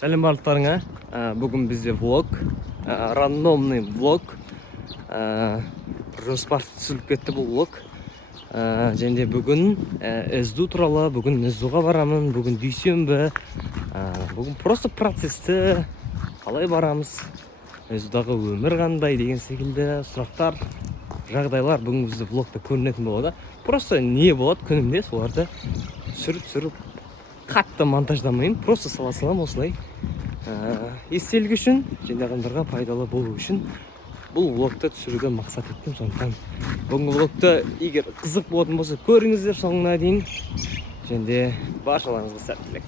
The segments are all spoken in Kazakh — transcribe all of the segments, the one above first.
Сәлем барлықтарыңа. Бүгін бізде влог, рандомный влог. Жоспар түсіріліп кетті бұл влог. Және бүгін СДУ туралы, бүгін СДУға барамын, бүгін дүйсенбі. Бүгін просто процесті қалай барамыз, СДУдағы өмір қандай деген секілді сұрақтар, жағдайлар бүгін бізде влогта көрінетін болады. Просто не болады күнімде соларды түсіріп қатты монтаждамайын, просто сала салам осылай естелік үшін және адамдарға пайдалы болу үшін бұл влогты түсіруді мақсат еттім. Сондықтан бүгінгі влогты егер қызық болатын болса көріңіздер соңына дейін, және баршаларыңызға сәттілік.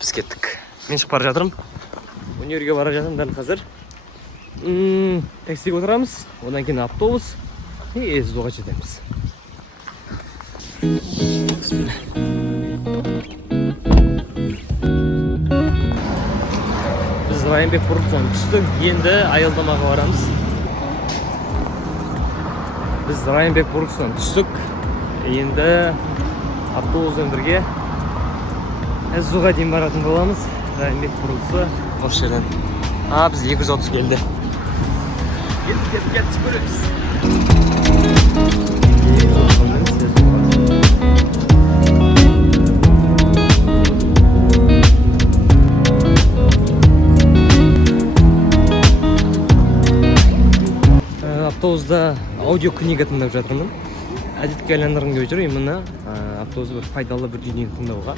Біз кеттік. Мен шығып бара жатырмын, универге бара жатырмын дәл қазір. Таксиге отырамыз, одан кейін автобус и СДУға жетеміз. Біз Райымбек бұрылыстан түстік, енді аялдамаға барамыз. Біз Райымбек бұрылыстан түстік, енді автобуспен бірге СДУға дейін баратын боламыз. Райымбек бұрылысы осы жерден. Біз 230 келді. Кеттік, көреміз. Автобуста аудиокнига тыңдап жатырмын. Әдетке айландырғым келіп жүр, именно автобуста бір пайдалы бір дүниені тыңдауға.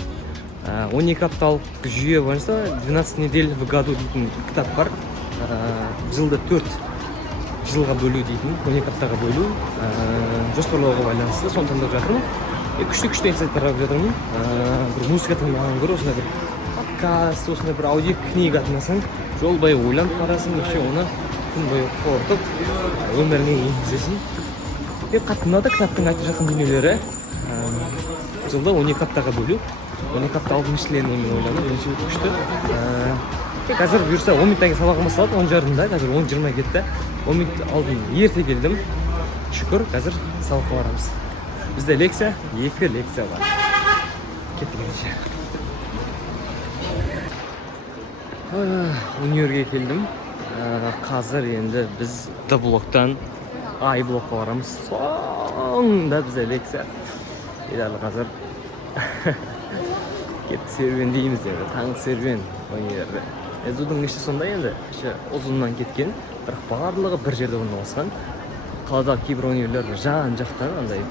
12 апталық жүйе бойынша 12 недель в году дейтін кітап бар. Жылды 4 жылға бөлу дейтін, 12 аптаға бөлу, жоспарлауға байланысты, соны тыңдап жатырмын. Күшті инсайттар алып жатырмын. Бір музыка тыңдаған көрі, осындай бір подкаст, осындай бір аудиокнига тыңдасаң, жол бойы ойланып барасың, еще оны күн бойы қорытып, өміріне енгізесің. Қатты ұнады кітаптың айтып жатқан дүниелері. Жылда 12 аптаға бөлу, 12 апта алдың ішілеріне мен ойланып, өте күшті. Қазір бұйырса 10 минуттан кейін сабағым басталады, 10:30-да, қазір 10:20 кетті. 10 минут алдын ерте келдім. Шүкір, қазір сабаққа барамыз. Бізде лекция, 2 лекция бар. Кеттік ендеше. Универге келдім. Қазір енді біз Д блоктан А блокқа барамыз. Соңында бізде лекция. Дәл қазір кетті серуен дейміз енді, таңғы серуен универде. СДУдің іші сондай енді, іші ұзыннан кеткен, бірақ барлығы бір жерде орналасқан. Қаладағы кейбір универлер жан-жақтан андай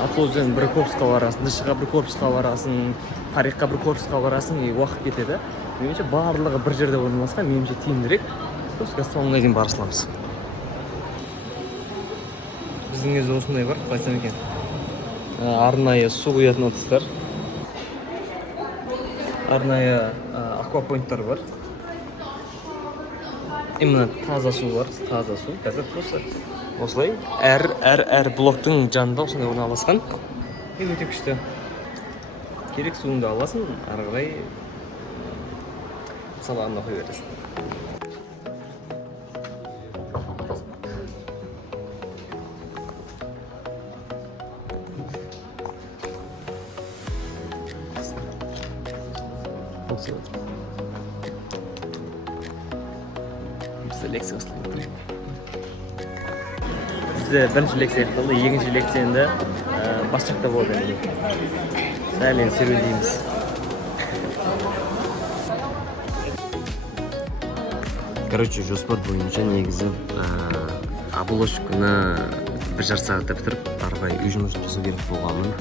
автобуспен бір корпусқа барасың, дышыға бір корпусқа барасың, тарихқа бір корпусқа барасың, уақыт кетеді. Меніңше барлығы бір жерде орналасқан, меніңше тиімдірек. Просто соңына дейін бара саламыз. Біздің кезде осындай бар, қайсам екен. Арнайы су құятын ыдыстар. Арнайы аквапоинттар бар. Именно таза су бар, таза су. Қазір просто осылай әр блоктың жанында осындай орналасқан. Өте күшті. Керек суыңды аласың, ары қарай сабағына қой бересің. Бізде лекция басталды. Бізде бірінші лекция аяқталды, екінші лекция енді бас жақта болды. Сәл енді серуендейміз. Короче, жоспар бойынша негізі обложканы 1,5 сағатта бітіріп, арбай үй жұмысын жасау керек болғанмын.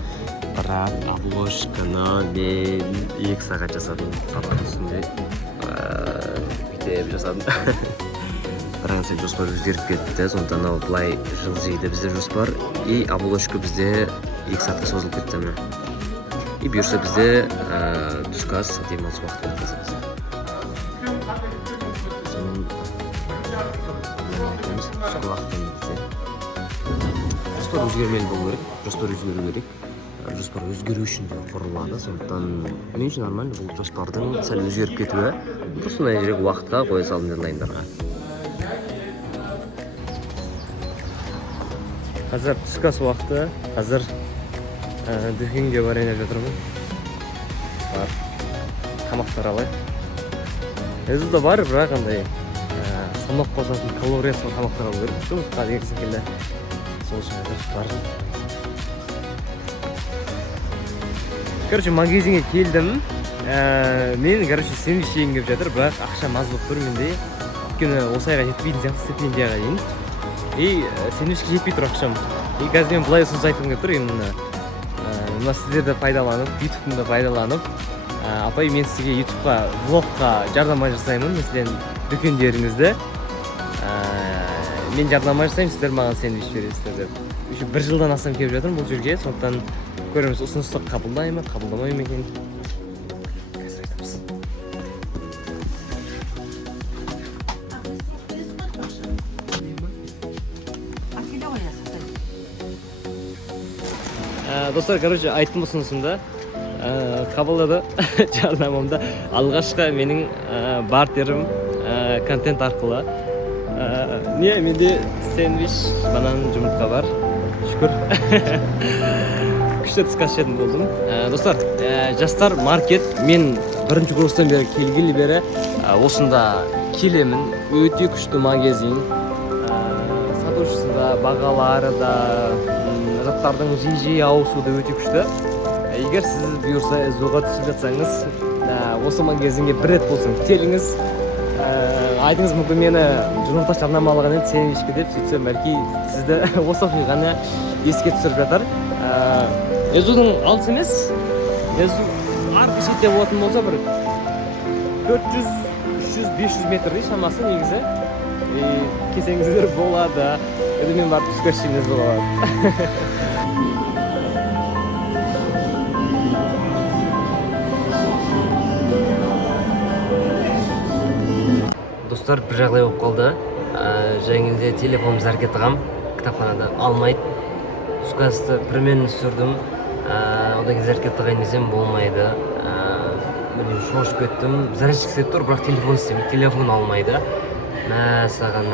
Бірақ обложканы мен 2 сағат жасадым. Сабақ үстінде бүйтіп жасадым. Бірақ жоспар өзгеріп кетті, сондықтан былай жылжиды бізде жоспар. И обложка бізде 2 сағатқа созылып кетті. И бұйырса бізде түскі ас демалыс уақыты өткіземіз. Түскі уақыттан бізде жоспар өзгермелі болу керек, жоспар өзгеру керек. Жоспар өзгеру үшін де құрылады, сондықтан мен үшін нормально бұл жоспардың сәл өзгеріп кетуі. Осындай керек уақытқа қоя салдым дедлайндарға. Қазір түскі ас уақыты, қазір дүкенге барайын деп жатырмын. тамақтар алайық. Өзі да бар, бірақ андай санап басатын калориясы бар тамақтар алу керек. Жұмыртқа деген секілді. Сол үшін бардым. Короче, магазинге келдім. Мен, сэндвич жегім келіп жатыр, бірақ ақшам аз болып тұр менде. Өйткені осы айға жетпейтін сияқты стипендияға дейін. Сэндвичке жетпей тұр ақшам. Қазір мен былай ұсыныс айтқым келіп тұр, мына сіздерді пайдаланып, ютубымды пайдаланып, апай, мен сізге ютубқа, влогқа жарнама жасаймын, мәселен, дүкендеріңізді. Мен жарнама жасаймын, сіздер маған сэндвич бересіздер деп. Еще 1 жылдан астам келіп жатырмын бұл жерге, сондықтан көреміз ұсынысты қабылдай ма, қабылдамай ма екен. Қазір айтамыз. Достар, айттым ұсынысымды, қабылдады жарнамамда. Алғашқы менің бартерім контент арқылы. Менде сэндвич, банан, жұмыртқа бар. Шүкір. Күшті түскі ас жедім болдым. Достар, жастар маркет, мен 1-ші курстан бері келгелі бері осында келемін. Өте күшті магазин. Сатушысы да, бағалары да, заттардың жиі ауысуы да өте күшті. Егер сіз бұйырса СЗО-ға түсіп жатсаңыз, осы магазинге 1 рет болсын келіңіз. Айтыңыз, мүмкін мені жұмыртқа жарнамалаған еді сэндвичке деп, сөйтсем бәлки сізді осы оқиғаны еске түсіріп жатар. СЗО-ның алыс емес, СЗО арғы шетте болатын болса бір 400, 300, 500 метрдей шамасы негізі. Келсеңіздер болады. Мен барып түскі ас жеймін СЗО-ға. Достар, бір жағдай болып қалды. Жаңылде телефоным зарядқа тығам, кітапханада алмайды. Түскі асты пірменін сүрдім. Одан кейін зарядқа тығайын десем болмайды. Шошып кеттім. Зарядчик істеп тұр, бірақ телефон істемейді, телефон алмайды. Мәсаған.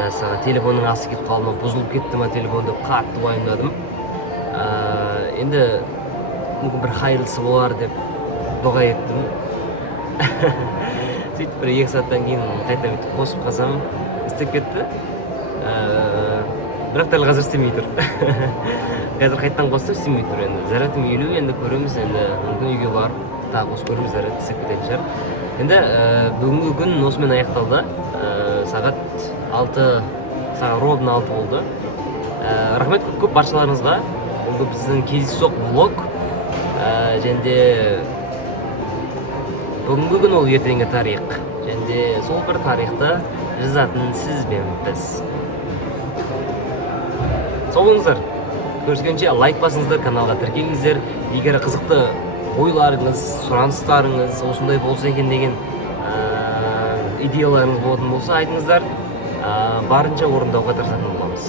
Телефонның асы кетіп қалды ма, бұзылып кетті ма телефон деп қатты уайымдадым. Енді мүмкін бір хайырлысы болар деп дұға еттім. Сөйтіп бір 2 сағаттан кейін қайта қосып қалсам істеп кетті. Бірақ дәл қазір істемей тұр. Қазір қайттан қостым, істемей тұр енді. Зарядым 50, енді көреміз, енді мүмкін үйге барып тағы қосып көреміз, заряд істеп кететін шығар. Енді бүгінгі күн осымен аяқталды. Сағат 6 болды. Рахмет көп баршаларыңызға. Бұл біздің кездейсоқ влог. Және бүгінгі күн ол ертеңгі тарих. Және сол бір тарихты жазатын сіз бен біз. Сау болыңыздар. Көріскенше лайк басыңыздар, каналға тіркеліңіздер. Егер қызықты ойларыңыз, сұраныстарыңыз осындай болса екен деген идеяларыңыз болатын болса айтыңыздар. Барынша орындауға тырысатын боламыз.